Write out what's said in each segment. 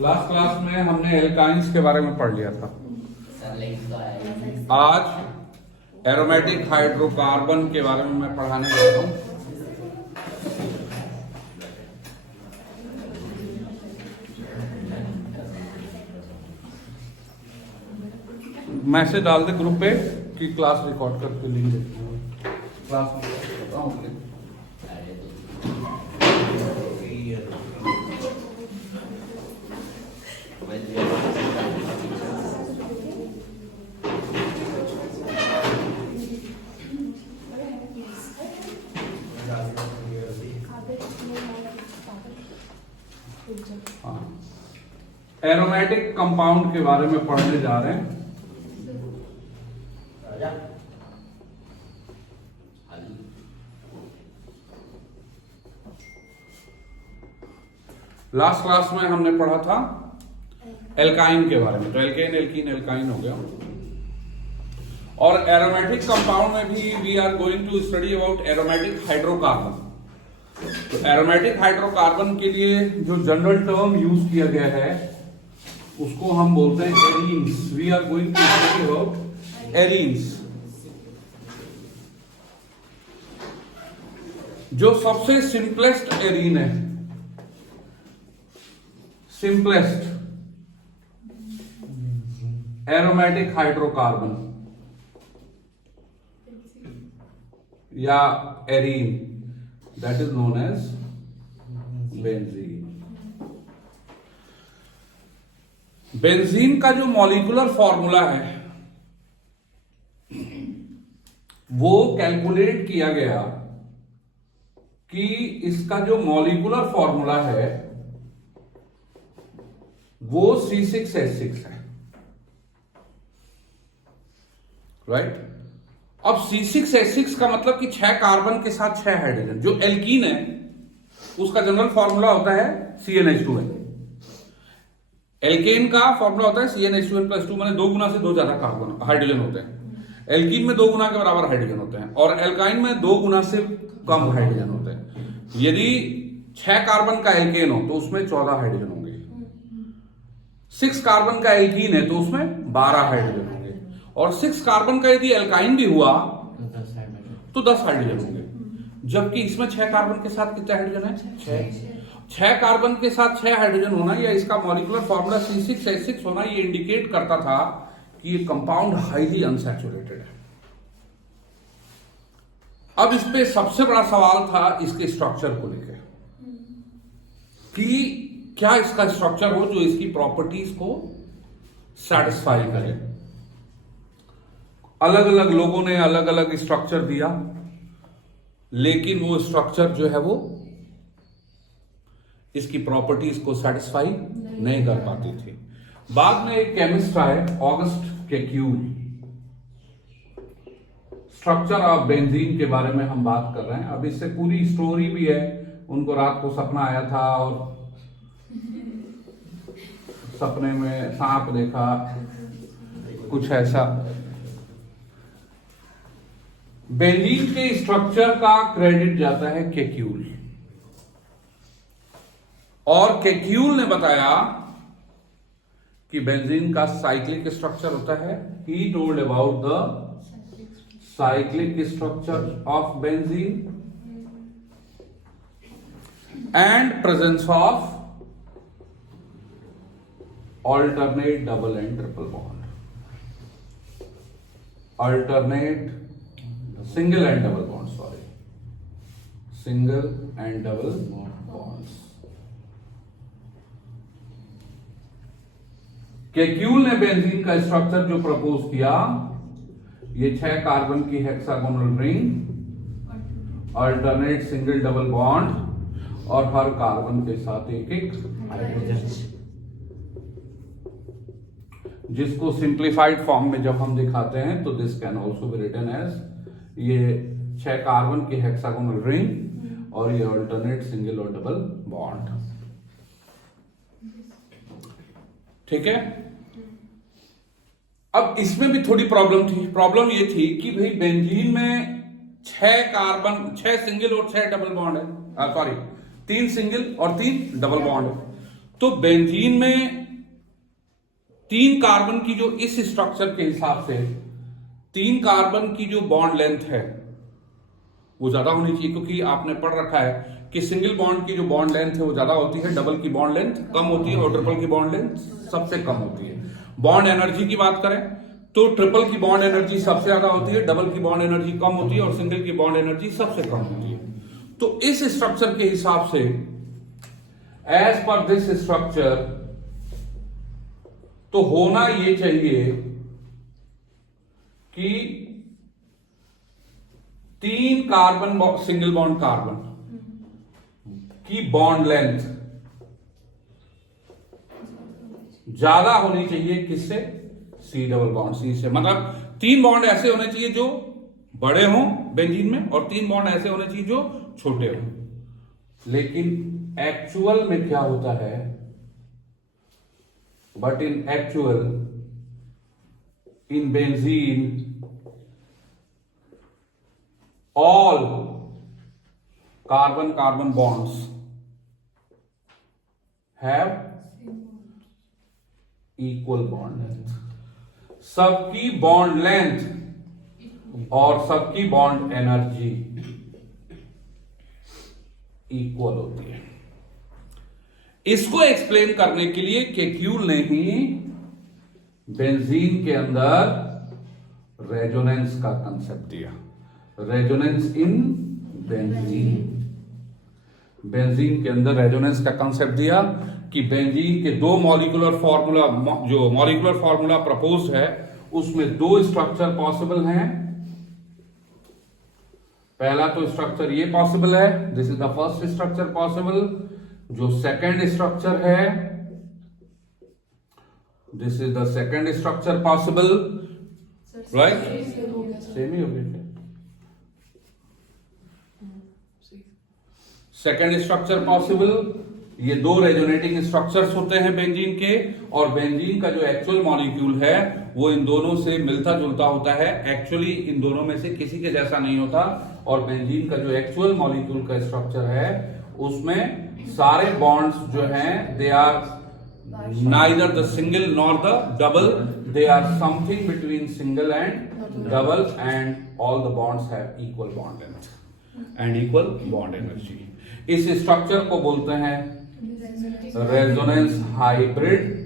Last class में हमने alkynes के बारे में पढ़ लिया था। आज एरोमेटिक हाइड्रोकार्बन के बारे में मैं पढ़ाने जा रहा हूं। मैसेज डाल दे ग्रुप पे कि क्लास रिकॉर्ड करके लेंगे। क्लास में बताऊंगे। एरोमेटिक कंपाउंड के बारे में पढ़ने जा रहे हैं। लास्ट क्लास में हमने पढ़ा था एल्काइन के बारे में, तो एल्केन एल्कीन एल्काइन हो गया। और एरोमेटिक कंपाउंड में भी we are going to study about aromatic hydrocarbon. तो एरोमेटिक हाइड्रोकार्बन के लिए जो जनरल टर्म यूज किया गया है उसको हम बोलते हैं arenes. We are going to study about arenes. जो सबसे सिंपलेस्ट एरीन है, सिंपलेस्ट एरोमेटिक हाइड्रोकार्बन या arene, that is known as benzene. Benzene का जो मॉलिक्यूलर फॉर्मूला है वो कैलकुलेट किया गया कि इसका जो मॉलिक्यूलर फॉर्मूला है वो C6H6 है, राइट। अब C6H6 का मतलब कि 6 कार्बन के साथ 6 हाइड्रोजन। जो एल्कीन है उसका जनरल फॉर्मूला होता है CnH2n। एल्केन का फॉर्मूला होता है CnH2n+2, माने 2 गुना से 2 ज्यादा कार्बन हाइड्रोजन होते हैं। एल्कीन में 2 गुना के बराबर हाइड्रोजन होते हैं और एल्काइन में 2 गुना से कम हाइड्रोजन होते हैं। यदि 6 कार्बन का एल्केन हो तो उसमें 14 हाइड्रोजन होंगे। 6 कार्बन का एल्कीन है तो उसमें 12 हाइड्रोजन होंगे। और 6 कार्बन का यदि एल्काइन भी हुआ तो 10 हाइड्रोजन होंगे। जबकि इसमें 6 कार्बन के साथ कितने हाइड्रोजन है? 6 कार्बन के साथ 6 हाइड्रोजन होना या इसका मॉलिक्यूलर फॉर्मूला C6H6 होना, ये इंडिकेट करता था कि ये कंपाउंड हाईली अनसैचुरेटेड है। अब इस पे सबसे बड़ा सवाल था इसके स्ट्रक्चर को लेकर कि क्या इसका स्ट्रक्चर हो जो इसकी प्रॉपर्टीज को सेटिस्फाई करे। अलग अलग लोगों ने अलग अलग स्ट्रक्चर दिया, लेकिन वो स्ट्रक्चर जो है वो इसकी प्रॉपर्टीज को सेटिस्फाई नहीं कर पाती थी। बाद में एक केमिस्ट आए, ऑगस्ट केक्यूल। स्ट्रक्चर ऑफ बेंजीन के बारे में हम बात कर रहे हैं। अब इससे पूरी स्टोरी भी है। उनको रात को सपना आया था और सपने में सांप देखा, कुछ ऐसा। बेंजीन के स्ट्रक्चर का क्रेडिट जाता है केक्यूल। और केक्यूल ने बताया कि बेंजीन का साइक्लिक स्ट्रक्चर होता है। He told about the cyclic structure of benzene and presence of alternate double and triple bond, alternate single and double bond, single and double bonds। केक्यूल ने बेंजीन का स्ट्रक्चर जो प्रपोज किया, ये 6 carbon की hexagonal ring, alternate single double bond और हर कार्बन के साथ एक एक हाइड्रोजन, जिसको सिंप्लीफाइड फॉर्म में जब हम दिखाते हैं तो this can also be written as, ये 6 कार्बन की हेक्सागोनल रिंग और ये अल्टरनेट सिंगल और डबल बॉन्ड। ठीक है। अब इसमें भी थोड़ी प्रॉब्लम थी। प्रॉब्लम ये थी कि भाई बेंजीन में 6 कार्बन, 6 सिंगल और 6 डबल बॉन्ड है, सॉरी 3 सिंगल और 3 डबल बॉन्ड है। तो बेंजीन में 3 कार्बन की जो इस स्ट्रक्चर के हिसाब से 3 कार्बन की जो बॉन्ड लेंथ है वो ज्यादा होनी चाहिए, क्योंकि आपने पढ़ रखा है कि सिंगल बॉन्ड की जो बॉन्ड लेंथ है वो ज्यादा होती है, डबल की बॉन्ड लेंथ कम होती है और ट्रिपल की बॉन्ड लेंथ सबसे कम होती है। बॉन्ड एनर्जी की बात करें तो ट्रिपल की बॉन्ड एनर्जी सबसे ज्यादा होती है, डबल की बॉन्ड एनर्जी कम होती है और सिंगल की बॉन्ड एनर्जी सबसे कम होती है। तो इस स्ट्रक्चर के हिसाब से एज पर दिस स्ट्रक्चर तो होना ये चाहिए कि 3 कार्बन सिंगल बॉन्ड कार्बन की बॉन्ड लेंथ ज्यादा होनी चाहिए किससे? सी डबल बॉन्ड सी से। मतलब 3 बॉन्ड ऐसे होने चाहिए जो बड़े हों बेंजीन में और 3 बॉन्ड ऐसे होने चाहिए जो छोटे हों। लेकिन एक्चुअल में क्या होता है? But in actual in benzene all carbon bonds have equal bond length। सबकी बॉन्ड लेंथ और सबकी बॉन्ड एनर्जी इक्वल होती है। इसको एक्सप्लेन करने के लिए केक्यूल ने ही बेंजीन के अंदर रेजोनेंस का कंसेप्ट दिया। रेजोनेंस इन बेंजीन, बेंजीन के अंदर रेजोनेंस का कंसेप्ट दिया कि बेंजीन के 2 मॉलिक्यूलर फार्मूला, जो मॉलिक्यूलर फार्मूला प्रपोज्ड है उसमें 2 स्ट्रक्चर पॉसिबल हैं। पहला तो स्ट्रक्चर ये पॉसिबल है, this is the first structure possible. जो सेकंड स्ट्रक्चर है, this is the second structure possible, right? Same ही हो गया। सेकेंड स्ट्रक्चर पॉसिबल, ये 2 रेजोनेटिंग स्ट्रक्चर्स होते हैं बेंजीन के, और बेंजीन का जो एक्चुअल मॉलिक्यूल है वो इन दोनों से मिलता जुलता होता है। एक्चुअली इन दोनों में से किसी के जैसा नहीं होता, और बेंजीन का जो एक्चुअल मॉलिक्यूल का स्ट्रक्चर है उसमें सारे बॉन्ड्स जो हैं they are neither the single nor the double, they are something between single and double, and all the bonds have equal bond length and equal bond energy. इस structure को बोलते हैं resonance hybrid,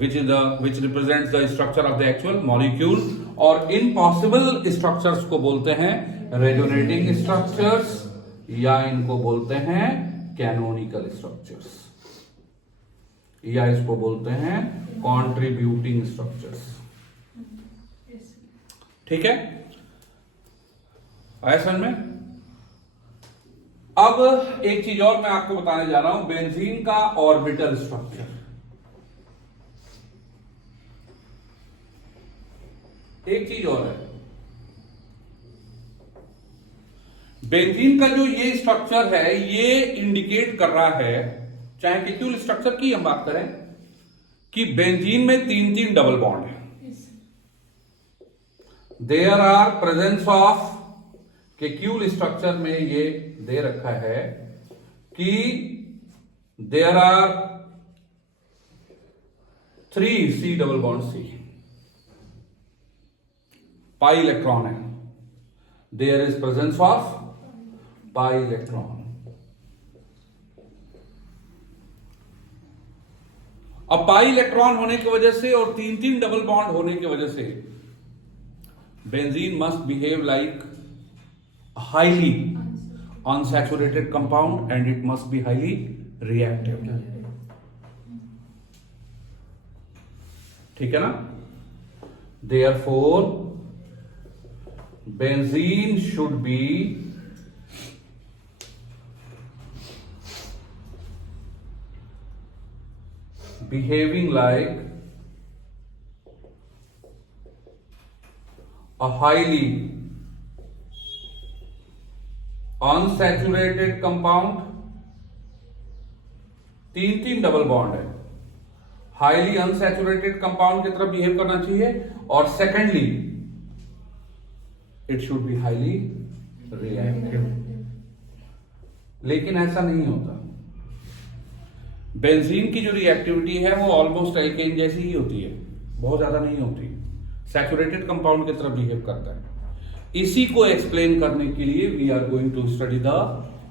which represents the structure of the actual molecule, और इन possible structures को बोलते हैं resonating structures, या इनको बोलते हैं कैनोनिकल स्ट्रक्चर्स, या इसको बोलते हैं कॉन्ट्रीब्यूटिंग स्ट्रक्चर्स। ठीक है, आया समझ में? अब एक चीज और मैं आपको बताने जा रहा हूं, बेंजीन का ऑर्बिटल स्ट्रक्चर। एक चीज और है, बेंजीन का जो ये स्ट्रक्चर है ये इंडिकेट कर रहा है, चाहे केक्यूल स्ट्रक्चर की हम बात करें, कि बेंजीन में 3 डबल बॉन्ड है। There are presence of, Kekule structure में ये दे रखा है कि there are 3 C double bond C, pi electron है, there is presence of pi electron. अब पाई इलेक्ट्रॉन होने की वजह से और 3 डबल बॉन्ड होने की वजह से benzene must behave like highly unsaturated compound, and it must be highly reactive। ठीक है ना? Therefore benzene should be behaving like a highly unsaturated compound, 3 double bond है, हाईली अनसैचुरेटेड कंपाउंड की तरफ बिहेव करना चाहिए, और secondly it should be highly reactive. लेकिन ऐसा नहीं होता, बेंजीन की जो रिएक्टिविटी है वो ऑलमोस्ट एल्केन जैसी ही होती है, बहुत ज्यादा नहीं होती, सैचुरेटेड कंपाउंड की तरह बिहेव करता है। इसी को एक्सप्लेन करने के लिए we are going to study the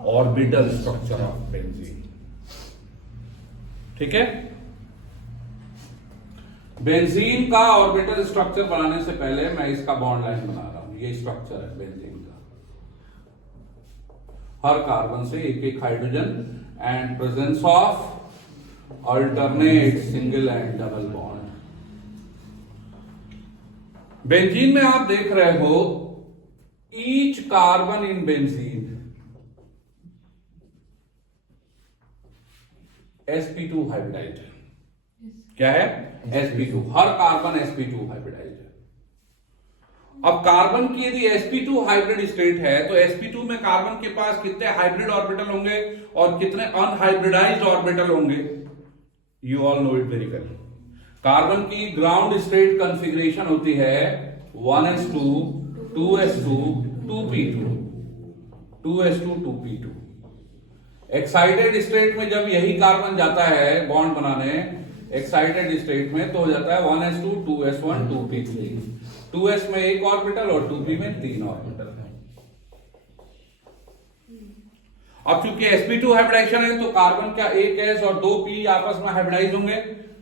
orbital structure of benzene. ठीक है, बेंजीन का ऑर्बिटल स्ट्रक्चर बनाने से पहले मैं इसका बॉन्ड लाइन बना रहा हूं। ये स्ट्रक्चर है बेंजीन का, हर कार्बन से एक एक hydrogen and presence of alternate single and double bond. Benzene में आप देख रहे हो each carbon in benzene sp2 hybridized है। क्या है? sp2, हर कार्बन sp2 हाइब्रिडाइज्ड है। अब कार्बन की यदि sp2 हाइब्रिड स्टेट है तो sp2 में कार्बन के पास कितने हाइब्रिड ऑर्बिटल होंगे और कितने अनहाइब्रिडाइज्ड ऑर्बिटल होंगे? You all know it very well. Carbon की ग्राउंड स्टेट कॉन्फ़िगरेशन होती है 1s2 2s2 2p2 2s2 2p2। Excited state में जब यही कार्बन जाता है बॉन्ड बनाने एक्साइटेड स्टेट में तो हो जाता है 1s2 2s1 2p3। 2s में एक ऑर्बिटल और 2p में 3 ऑर्बिटल है। अब चूंकि sp2 हाइब्रिडाइजेशन है तो कार्बन का एक s और 2p आपस में हाइब्रिडाइज होंगे।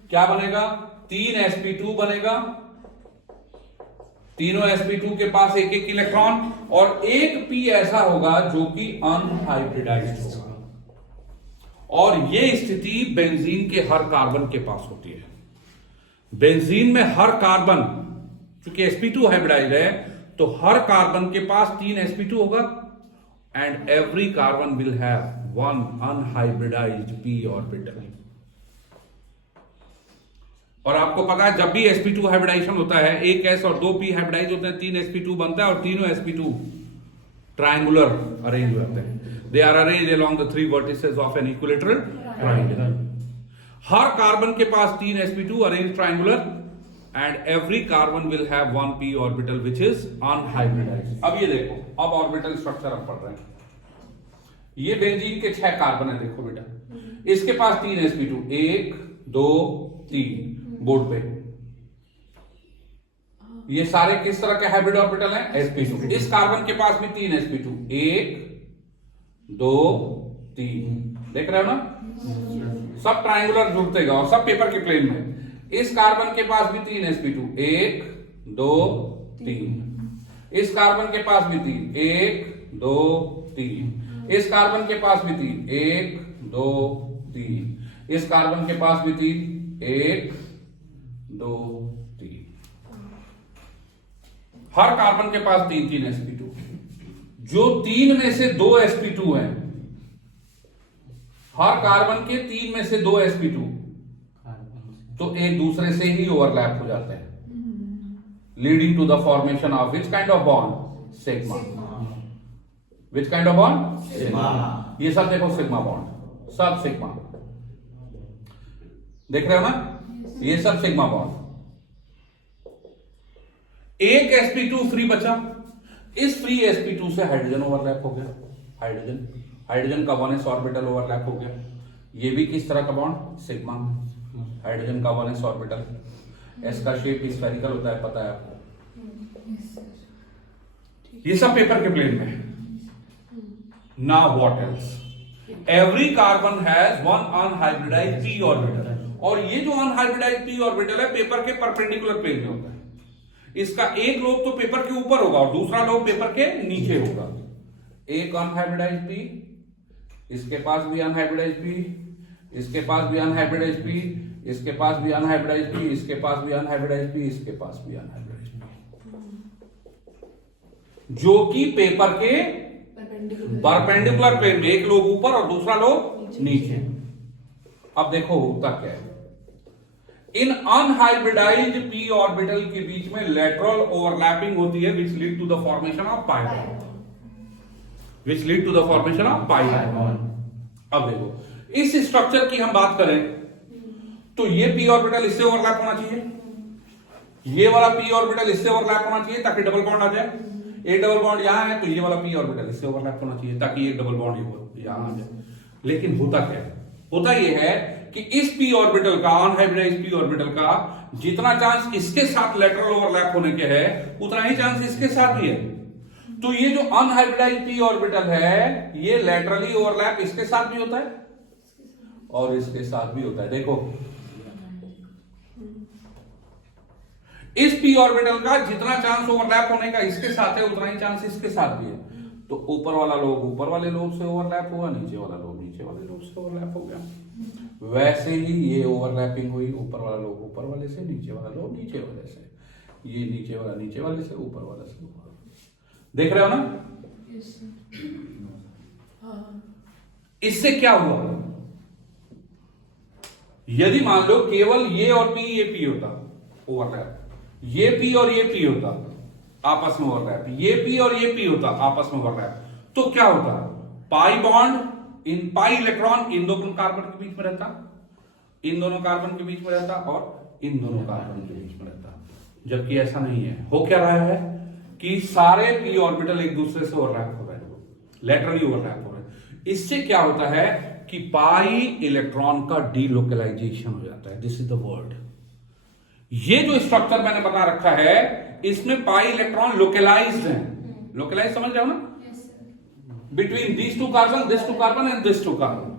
क्या बनेगा? 3 sp2 बनेगा। तीनों sp2 के पास एक एक इलेक्ट्रॉन और एक p ऐसा होगा जो कि अनहाइब्रिडाइज्ड होगा। और ये स्थिति बेंजीन के हर कार्बन के पास होती है। बेंजीन में हर कार्बन चूंकि sp2 हाइब्रिडाइज्ड है तो हर कार्बन के पास 3 sp2 होगा and every carbon will have 1 unhybridised p orbital. और आपको पता है जब भी sp2 हाइब्रिडाइजेशन होता है एक s और 2p हाइब्रिडाइज होते हैं, 3 sp2 बनता है और तीनों sp2 ट्रायंगुलर अरेंज होते हैं। They are arrange along the 3 vertices of an equilateral triangle। हर कार्बन के पास 3 sp2 arrange triangular and every carbon will have 1 p orbital which is unhybridized. अब ये देखो, अब ऑर्बिटल स्ट्रक्चर अब पढ़ रहे हैं। ये बेंजीन के 6 कार्बन है, देखो बेटा, इसके पास 3 sp2 1 2 3 बोर्ड पे। ये सारे किस तरह के हाइब्रिड ऑर्बिटल हैं? sp2। इस कार्बन के पास भी 3 sp2 1 2 3। देख रहे हो ना, सब ट्रायंगुलर जुड़ते गए और सब पेपर के प्लेन में। इस कार्बन के पास भी 3 sp2 1 2 3। इस कार्बन के पास भी 3 1 2 3। इस कार्बन के पास भी 3 1 2 3। इस कार्बन के पास भी 3 1 2 3। हर कार्बन के पास 3 sp2। जो 3 में से 2 sp2 हैं, हर कार्बन के 3 में से 2 sp2 तो एक दूसरे से ही ओवरलैप हो जाते हैं, leading to the formation of which kind of bond? Sigma. Which kind of bond? Sigma. ये सब देखो सिग्मा बॉन्ड, सब सिग्मा। देख रहे हो ना, ये सब सिग्मा बॉन्ड। एक sp2 फ्री बचा, इस फ्री sp2 से हाइड्रोजन ओवरलैप हो गया। हाइड्रोजन का 1s ऑर्बिटल ओवरलैप हो गया। ये भी किस तरह का बॉन्ड? सिग्मा। हाइड्रोजन का 1s ऑर्बिटल, s का शेप स्फेरिकल होता है, पता है आपको। ये सब पेपर के प्लेन में है। Now what else? Every carbon has 1 unhybridised p orbital और ये जो अनहाइब्रिडाइज्ड p ऑर्बिटल है पेपर के परपेंडिकुलर प्लेन में होता है। इसका एक लोब तो पेपर के ऊपर होगा और दूसरा लोब पेपर के नीचे होगा। एक अनहाइब्रिडाइज्ड p, इसके पास भी अनहाइब्रिडाइज्ड p, इसके पास भी अनहाइब्रिडाइज्ड p, इसके पास भी अनहाइब्रिडाइज्ड p, इसके पास भी अनहाइब्रिडाइज्ड p, इसके पास भी अनहाइब्रिडाइज्ड p, जो कि पेपर के परपेंडिकुलर प्लेन में एक लोब ऊपर और दूसरा लोब नीचे। अब देखो होता क्या है, इन अनहाइब्रिडाइज्ड p ऑर्बिटल के बीच में लेटरल ओवरलैपिंग होती है which lead to the formation of pi bond. Which lead to the formation of pi bond. अब देखो इस स्ट्रक्चर की हम बात करें तो ये p ऑर्बिटल इससे ओवरलैप होना चाहिए, ये वाला p ऑर्बिटल इससे ओवरलैप होना चाहिए ताकि डबल बॉन्ड आ जाए। एक डबल बॉन्ड यहां है तो ये वाला p ऑर्बिटल इससे ओवरलैप होना चाहिए ताकि एक डबल बॉन्ड यहां आ जाए। लेकिन होता क्या है? होता यह है कि इस p ऑर्बिटल का, अनहाइब्रिडाइज्ड p ऑर्बिटल का जितना चांस इसके साथ लेटरल ओवरलैप होने के है उतना ही चांस इसके साथ भी है। तो ये जो अनहाइब्रिडाइज्ड p ऑर्बिटल है ये लेटरली ओवरलैप इसके साथ भी होता है और इसके साथ भी होता है। देखो इस p ऑर्बिटल का जितना चांस ओवरलैप होने का इसके साथ है उतना ही चांस इसके साथ भी है। तो ऊपर वाला लोब ऊपर वाले लोब से ओवरलैप हुआ, नीचे वाला लोब नीचे वाले लोब से ओवरलैप हो गया। वैसे ही ये ओवरलैपिंग हुई, ऊपर वाला लोब ऊपर वाले से, नीचे वाला लोब नीचे वाले से, ये नीचे वाला नीचे वाले से, ऊपर वाला से ऊपर वाले। देख रहे हो ना? इससे क्या हुआ, यदि मान लो केवल ये और पी ये पी होता ओवरलैप, ये पी और ये पी होता आपस में ओवरलैप, ये पी और ये पी होता आपस में ओवरलैप, तो क्या होता? Pi bond in pi electron in दोनों कार्बन के बीच में रहता, इन दोनों कार्बन के बीच में रहता और इन दोनों कार्बन के बीच में रहता। जबकि ऐसा नहीं है। हो क्या रहा है कि सारे पी ऑर्बिटल एक दूसरे से ओवरलैप हो रहे हैं, लेटरली ओवरलैप हो रहे हैं। इससे क्या होता है कि पाई इलेक्ट्रॉन का डीलोकलाइजेशन हो जाता है। This is the word. ये जो स्ट्रक्चर मैंने बना रखा है इसमें पाई इलेक्ट्रॉन लोकलाइज्ड है। लोकलाइज समझ जाओ ना, between this two carbon and this two carbon.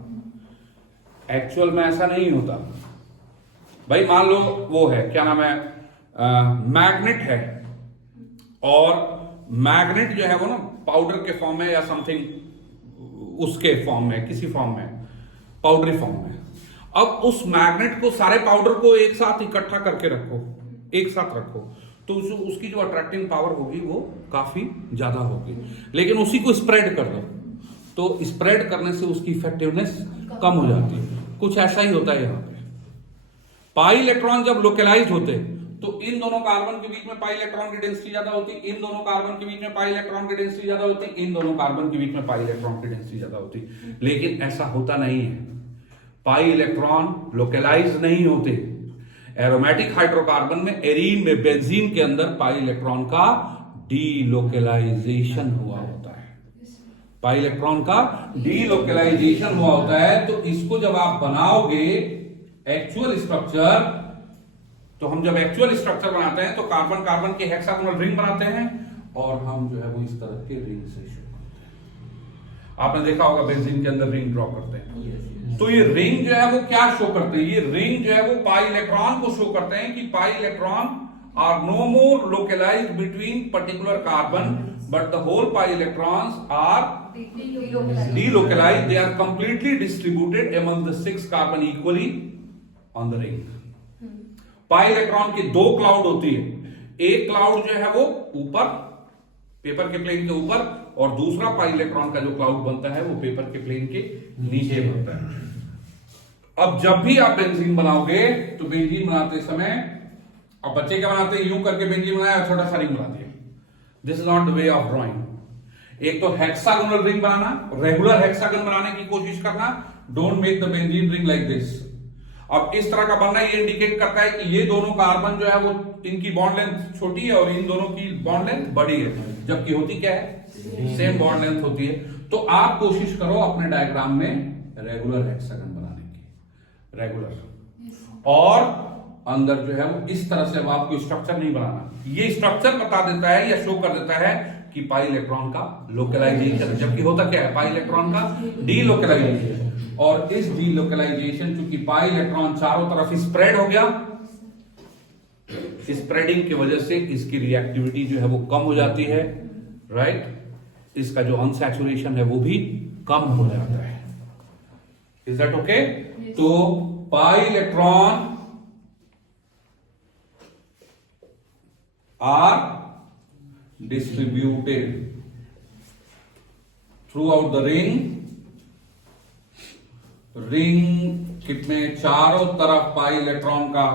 Actual में ऐसा नहीं होता भाई। मान लो वो है, क्या नाम है, मैग्नेट है, और मैग्नेट जो है वो ना पाउडर के फॉर्म में या समथिंग उसके फॉर्म में, किसी फॉर्म में, पाउडरी फॉर्म में। अब उस मैग्नेट को, सारे पाउडर को एक साथ इकट्ठा करके रखो, एक साथ रखो, तो उसकी जो अट्रैक्टिंग पावर होगी वो काफी ज्यादा होगी। लेकिन उसी को स्प्रेड कर दो तो स्प्रेड करने से उसकी इफेक्टिवनेस कम हो जाती है। कुछ ऐसा ही होता है यहां पे। पाई इलेक्ट्रॉन जब लोकलाइज होते तो इन दोनों कार्बन के बीच में पाई इलेक्ट्रॉन की डेंसिटी ज्यादा होती, इन दोनों कार्बन के बीच में पाई इलेक्ट्रॉन की डेंसिटी ज्यादा होती, इन दोनों कार्बन के बीच में पाई इलेक्ट्रॉन की डेंसिटी ज्यादा होती। लेकिन ऐसा होता नहीं है। पाई इलेक्ट्रॉन लोकलाइज नहीं होते। एरोमेटिक हाइड्रोकार्बन में, एरीन में, बेंजीन के अंदर पाई इलेक्ट्रॉन का डीलोकलाइजेशन हुआ होता है। पाई इलेक्ट्रॉन का डीलोकलाइजेशन हुआ होता है। तो इसको जब आप बनाओगे एक्चुअल स्ट्रक्चर, तो हम जब एक्चुअल स्ट्रक्चर बनाते हैं तो कार्बन कार्बन के हेक्सागोनल रिंग बनाते हैं और हम जो है वो इस तरह के रिंग से शो करते हैं। आपने देखा होगा बेंजीन के अंदर रिंग ड्रॉ करते हैं। तो ये रिंग जो है वो क्या शो करते हैं? ये रिंग जो है वो पाई इलेक्ट्रॉन को शो करते हैं कि pi electron are no more localised between particular carbon, but the whole pi electrons are delocalized. They are completely distributed among the 6 carbon equally on the ring. Pi electron की 2 cloud होती है। एक cloud जो है वो ऊपर paper के plane के ऊपर, और दूसरा पाई इलेक्ट्रॉन का जो क्लाउड बनता है वो पेपर के प्लेन के नीचे बनता है। अब जब भी आप बेंजीन बनाओगे तो बेंजीन बनाते समय, अब बच्चे क्या बनाते हैं, यूं करके बेंजीन बनाया, छोटा सा रिंग बना दिया। This is not the way of drawing. एक तो हेक्सागोनल रिंग बनाना, रेगुलर हेक्सागन बनाने की कोशिश करना। Don't make the benzene ring like this. अब इस तरह का बनना ये इंडिकेट करता है कि ये दोनों कार्बन जो है वो, इनकी बॉन्ड लेंथ छोटी है और इन दोनों की बॉन्ड लेंथ बड़ी है, जबकि होती क्या है, सेम बॉन्ड लेंथ होती है। तो आप कोशिश करो अपने डायग्राम में रेगुलर हेक्सागन बनाने की, रेगुलर, और अंदर जो है वो इस तरह से। अब आपको स्ट्रक्चर नहीं बनाना, ये स्ट्रक्चर बता देता है या शो कर देता है कि पाई इलेक्ट्रॉन का लोकलाइजेशन, जबकि होता क्या है, पाई इलेक्ट्रॉन का डीलोकलाइजेशन। और इस डीलोकलाइजेशन, चूंकि पाई इलेक्ट्रॉन चारों तरफ स्प्रेड हो गया, स्प्रेडिंग की वजह से इसकी रिएक्टिविटी जो है वो कम हो जाती है, राइट। इसका जो अनसैचुरेशन है वो भी कम हो जाता है। Is that okay? तो pi electron are distributed throughout the ring. Ring में चारों तरफ पाई इलेक्ट्रॉन का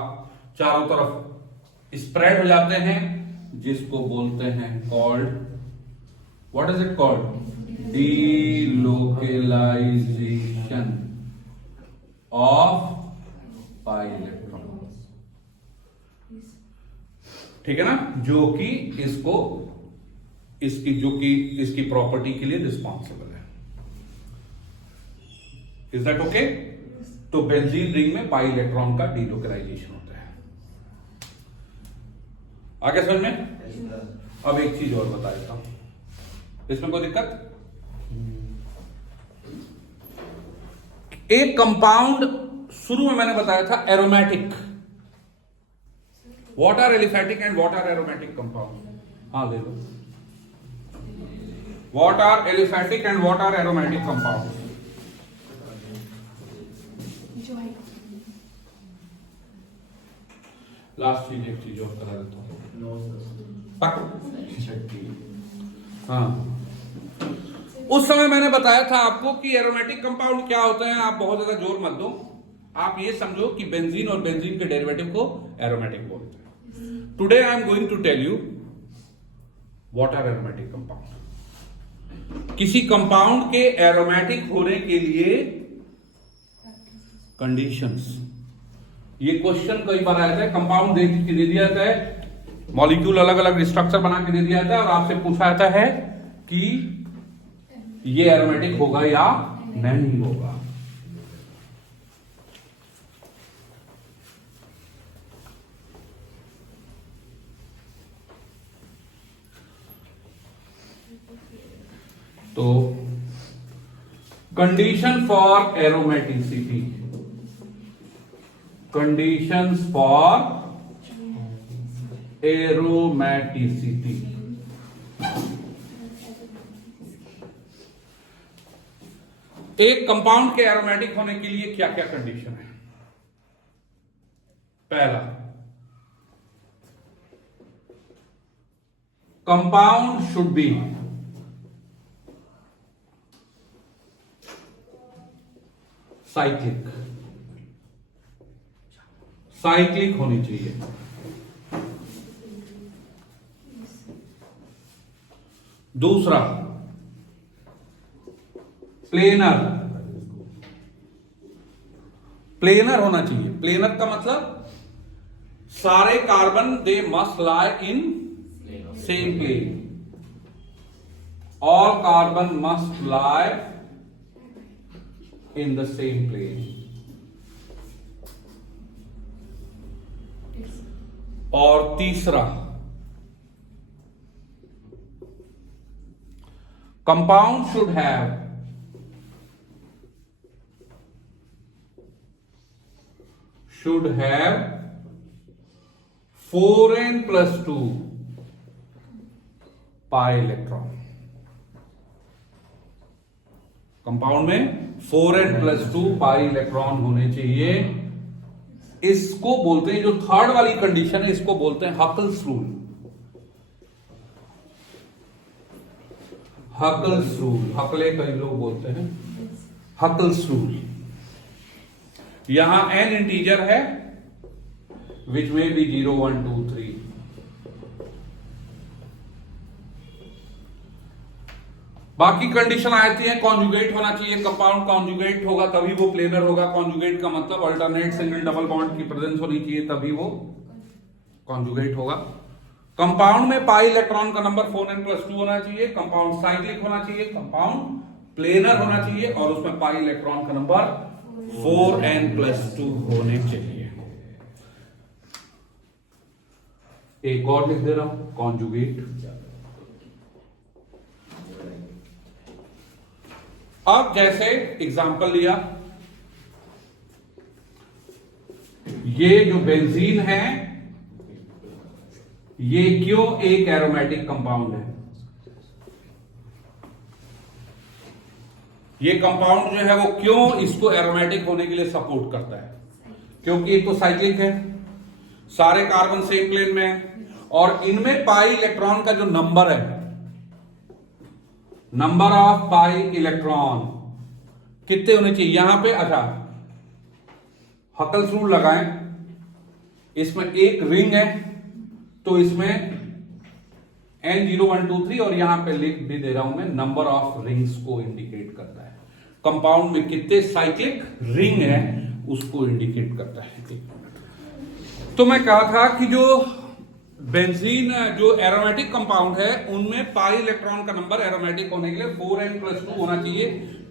चारों तरफ स्प्रेड हो जाते हैं, जिसको बोलते हैं called, what is it called, delocalisation of pi electron. ठीक है ना, जो कि इसको, इसकी जो कि इसकी प्रॉपर्टी के लिए रिस्पॉन्सिबल है। Is that okay? तो बेंजीन रिंग में पाई इलेक्ट्रॉन का डीलोकलाइजेशन होता है। आगे समझ में? अब एक चीज और बता देता हूं, इसमें कोई दिक्कत? एक कंपाउंड शुरू में मैंने बताया था aromatic, what are aliphatic and what are aromatic compound. हाँ, दे दो। What are aliphatic and what are aromatic compound? Last चीज, एक चीज और करा देता हूं। हाँ, उस समय मैंने बताया था आपको कि एरोमेटिक कंपाउंड क्या होते हैं। आप बहुत ज्यादा जोर मत दो, आप ये समझो कि बेंजीन और बेंजीन के डेरिवेटिव को एरोमेटिक बोलते हैं। Today I am going to tell you what are aromatic compound. किसी कंपाउंड के एरोमेटिक होने के लिए कंडीशंस, ये क्वेश्चन कई बार आया था। कंपाउंड दे दिया जाता है, मॉलिक्यूल अलग अलग स्ट्रक्चर बना के दे दिया जाता है और आपसे पूछा जाता है कि ये एरोमेटिक होगा या नहीं होगा। तो condition for aromaticity, conditions for aromaticity. एक कंपाउंड के एरोमेटिक होने के लिए क्या क्या कंडीशन है? पहला, compound should be cyclic, cyclic होनी चाहिए। दूसरा, प्लेनर, प्लेनर होना चाहिए। प्लेनर का मतलब सारे carbon they must lie in same plane, all carbon must lie in the same plane. और तीसरा, compound should have 4n+2 pi electron. Compound में 4n+2 पाई इलेक्ट्रॉन होने चाहिए। इसको बोलते हैं, जो थर्ड वाली कंडीशन है, इसको बोलते हैं हकल्स रूल। हकल्स रूल, हकले कई लोग बोलते हैं, हकल्स रूल। यहां n इंटीजर है विच में बी 0 1 2 3। बाकी कंडीशन आती है, कॉन्जुगेट होना चाहिए। कंपाउंड कॉन्जुगेट होगा तभी वो प्लेनर होगा। कॉन्जुगेट का मतलब अल्टरनेट सिंगल डबल बॉन्ड की प्रेजेंस होनी चाहिए तभी वो कॉन्जुगेट होगा। कंपाउंड में पाई इलेक्ट्रॉन का नंबर 4n+2 होना चाहिए। कंपाउंड साइक्लिक होना चाहिए। कंपाउंड प्लेनर होना चाहिए और उसमें पाई इलेक्ट्रॉन का नंबर 4n+2 होने चाहिए। एक और लिख दे रहा हूं, कॉन्जुगेट। अब जैसे एग्जांपल लिया, ये जो बेंजीन है ये क्यों एक एरोमेटिक कंपाउंड है? ये कंपाउंड जो है वो क्यों इसको एरोमेटिक होने के लिए सपोर्ट करता है? क्योंकि एक तो साइक्लिक है, सारे कार्बन सेम प्लेन में है और इनमें पाई इलेक्ट्रॉन का जो नंबर है, नंबर ऑफ पाई इलेक्ट्रॉन कितने होने चाहिए यहां पे? अच्छा, हकल्स रूल लगाएं। इसमें एक रिंग है तो इसमें n 0 1 2 3 और यहां पे लिख भी दे रहा हूं मैं, नंबर ऑफ रिंग्स को इंडिकेट करता है। कंपाउंड में कितने साइक्लिक रिंग है उसको इंडिकेट करता है। तो मैं कहा था कि जो बेंजीन जो एरोमेटिक कंपाउंड है उनमें पाई इलेक्ट्रॉन का नंबर एरोमेटिक होने के लिए 4n+2 होना चाहिए,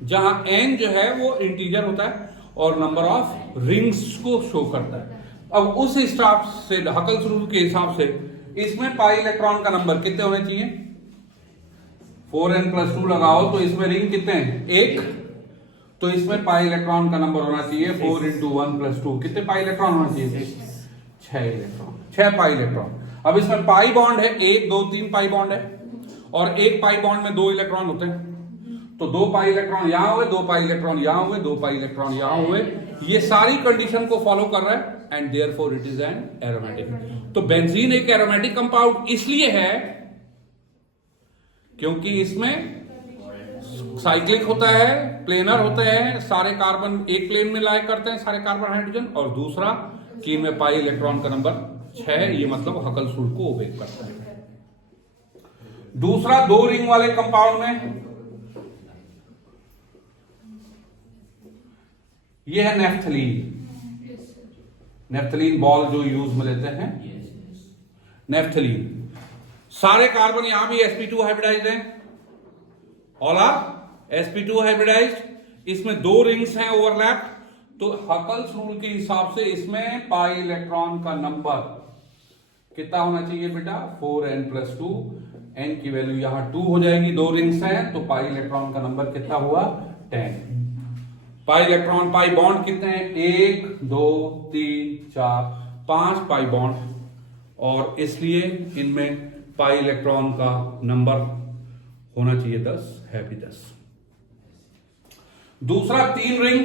जहां n जो है वो इंटीजर होता है और नंबर ऑफ रिंग्स को शो करता है। अब उस हिसाब से हकल्स रूल के हिसाब से इसमें पाई इलेक्ट्रॉन का नंबर कितने होने चाहिए? 4n+2 लगाओ तो इसमें रिंग कितने हैं? 1। तो इसमें पाई इलेक्ट्रॉन का नंबर होना चाहिए 4 × 1+2। कितने पाई इलेक्ट्रॉन होना चाहिए? 6 इलेक्ट्रॉन, 6 पाई इलेक्ट्रॉन। अब इसमें पाई बॉन्ड है 1 2 3 पाई बॉन्ड है, और एक पाई बॉन्ड में 2 इलेक्ट्रॉन होते हैं। तो 2 पाई इलेक्ट्रॉन यहां हुए, 2 पाई इलेक्ट्रॉन यहां हुए, 2 पाई इलेक्ट्रॉन यहां हुए। ये सारी कंडीशन को फॉलो कर रहा है, and therefore it is an aromatic. तो बेंजीन एक एरोमेटिक कंपाउंड इसलिए है क्योंकि इसमें साइक्लिक होता है, प्लेनर होते हैं, सारे कार्बन एक प्लेन में लाया करते हैं सारे कार्बन हाइड्रोजन, और दूसरा कि इनमें पाई इलेक्ट्रॉन का नंबर 6, ये मतलब हकल्स रूल को ओबे करता है। दूसरा 2 रिंग वाले कंपाउंड में ये है नेफ्थलीन। नेफ्थलीन बॉल जो यूज में लेते हैं, नेफ्थलीन। सारे कार्बन यहां भी sp2 हाइब्रिडाइज्ड हैं, ऑल आर sp2 हाइब्रिडाइज्ड। इसमें 2 रिंग्स हैं ओवरलैप। तो हकल्स रूल के हिसाब से इसमें पाई इलेक्ट्रॉन का नंबर कितना होना चाहिए बेटा? 4n+2। n की वैल्यू यहां 2 हो जाएगी, 2 रिंग्स हैं, तो पाई इलेक्ट्रॉन का नंबर कितना हुआ? 10। पाई इलेक्ट्रॉन, पाई बॉन्ड कितने हैं? 1 2 3 4 5 पाई बॉन्ड, और इसलिए इनमें पाई इलेक्ट्रॉन का नंबर होना चाहिए 10, है भी 10। दूसरा 3 रिंग,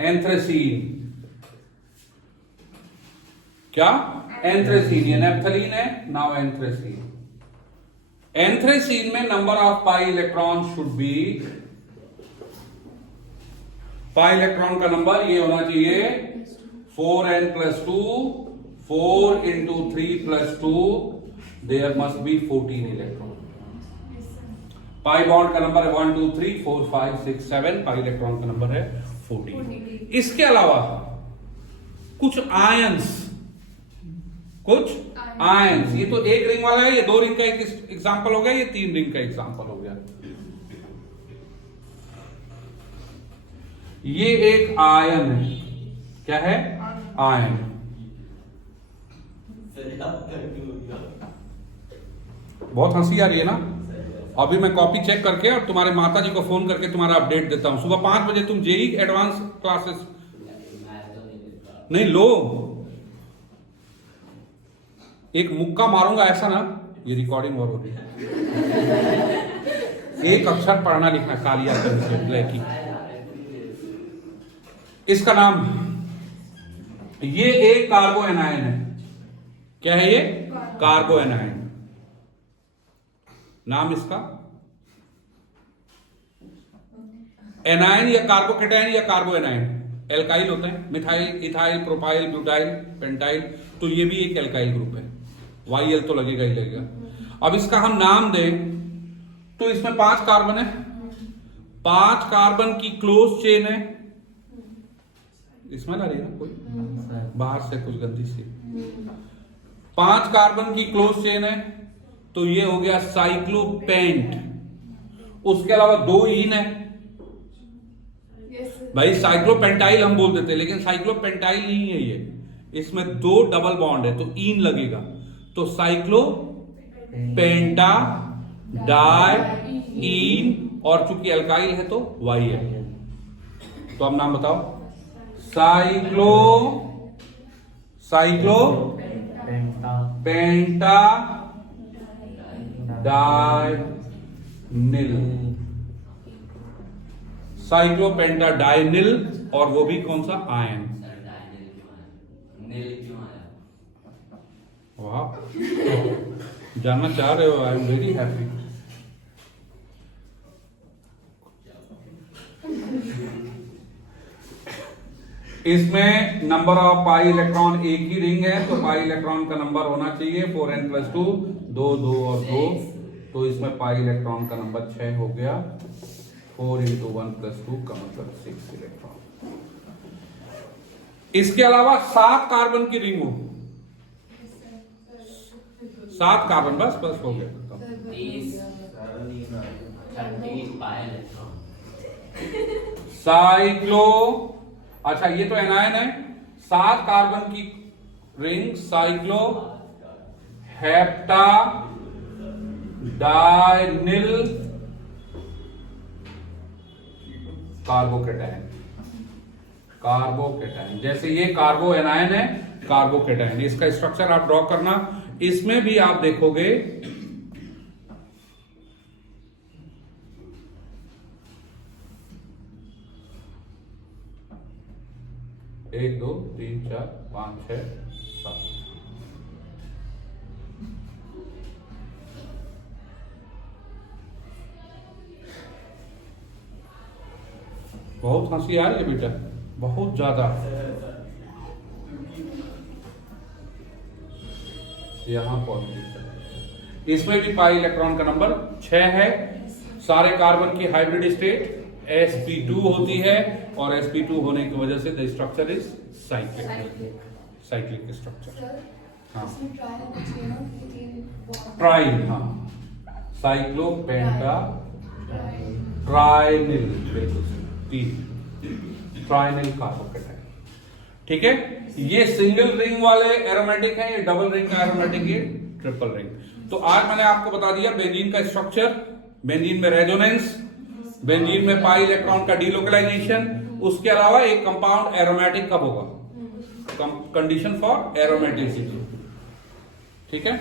एंथ्रेसीन। क्या? एंथ्रेसीन। ये नेफ्थलीन है, नाउ एंथ्रेसीन। एंथ्रेसीन में number of pi electron should be, pi electron का नंबर ये होना चाहिए 4n+2, 4 × 3+2, there must be 14 electron. Pi bond का नंबर है 1 2 3 4 5 6 7, पाई इलेक्ट्रॉन का नंबर है 14। इसके अलावा कुछ आयंस, ये तो 1 रिंग वाला है, ये 2 रिंग का एक एग्जांपल हो गया, ये 3 रिंग का एग्जांपल हो गया। ये एक आयन है, क्या है? आयन। बहुत हंसी आ रही है ना? अभी मैं कॉपी चेक करके और तुम्हारे माता जी को फोन करके तुम्हारा अपडेट देता हूं। सुबह 5 बजे तुम जेई एडवांस क्लासेस नहीं लो, एक मुक्का मारूंगा ऐसा ना, ये रिकॉर्डिंग और हो रही है। एक अक्षर पढ़ना लिखना कालिया करके ब्लैकी। इसका नाम, ये एक कार्बो एनायन है। क्या है ये? कार्बो एनायन। नाम इसका एनायन या कार्बोकेटायन या कार्बो एनायन। एल्काइल होते हैं, methyl, ethyl, propyl, butyl, pentyl, तो ये भी एक एल्काइल ग्रुप है। YL तो लगेगा ही लगेगा। अब इसका हम नाम दें तो इसमें 5 कार्बन है, 5 कार्बन की क्लोज चेन है। इसमें ला रही है ना कोई बाहर से कुछ गंदी सी। 5 कार्बन की क्लोज चेन है, तो ये हो गया साइक्लोपेंट। उसके अलावा 2 ईन है। भाई साइक्लोपेंटाइल हम बोल देते हैं, लेकिन साइक्लोपेंटाइल नहीं है ये, इसमें 2 डबल बॉन्ड है तो ईन लगेगा। तो साइक्लो पेंटा डाई ईन, और चूंकि अल्काइल है तो YL। तो अब नाम बताओ। साइक्लो पेंटा डाइनिल, साइक्लोपेंटा डाइनिल, और वो भी कौन सा? आयन। वाह, जानना चाह रहे हो? I am very happy. इसमें नंबर ऑफ पाई इलेक्ट्रॉन, एक ही रिंग है तो पाई इलेक्ट्रॉन का नंबर होना चाहिए 4n+2, 2 2 और 2, तो इसमें पाई इलेक्ट्रॉन का नंबर 6 हो गया। 4 × 1+2 का मतलब 6 इलेक्ट्रॉन। इसके अलावा 7 कार्बन की रिंग हो, 7 कार्बन, बस हो गया। साइक्लो, अच्छा ये तो एनायन है, 7 कार्बन की ring cycloheptadienyl carbocation. Carbocation जैसे ये कार्बो एनायन है, कार्बोकेटाइन, इसका स्ट्रक्चर आप ड्रॉ करना। इसमें भी आप देखोगे 1 2 3 4 5 6 7। बहुत हंसी आ रही है बेटा, बहुत ज्यादा। यहां पॉजिटिव, इसमें भी पाई इलेक्ट्रॉन का नंबर 6 है। सारे कार्बन की हाइब्रिड स्टेट sp2 होती है और sp2 होने की वजह से the structure is cyclic, cyclic structure. हाँ ट्राइन, हाँ साइक्लो पेंटा ट्राइनिल, बिल्कुल ट्राइनिल कार्बोकेटाइन। ठीक है, ये सिंगल रिंग वाले एरोमेटिक हैं, ये डबल रिंग का एरोमेटिक, ये ट्रिपल रिंग। तो आज मैंने आपको बता दिया बेंजीन का स्ट्रक्चर, बेंजीन में रेजोनेंस, बेंजीन में पाई इलेक्ट्रॉन का डीलोकलाइजेशन, उसके अलावा एक कंपाउंड एरोमेटिक कब होगा, कंडीशन फॉर एरोमेटिसिटी। ठीक है।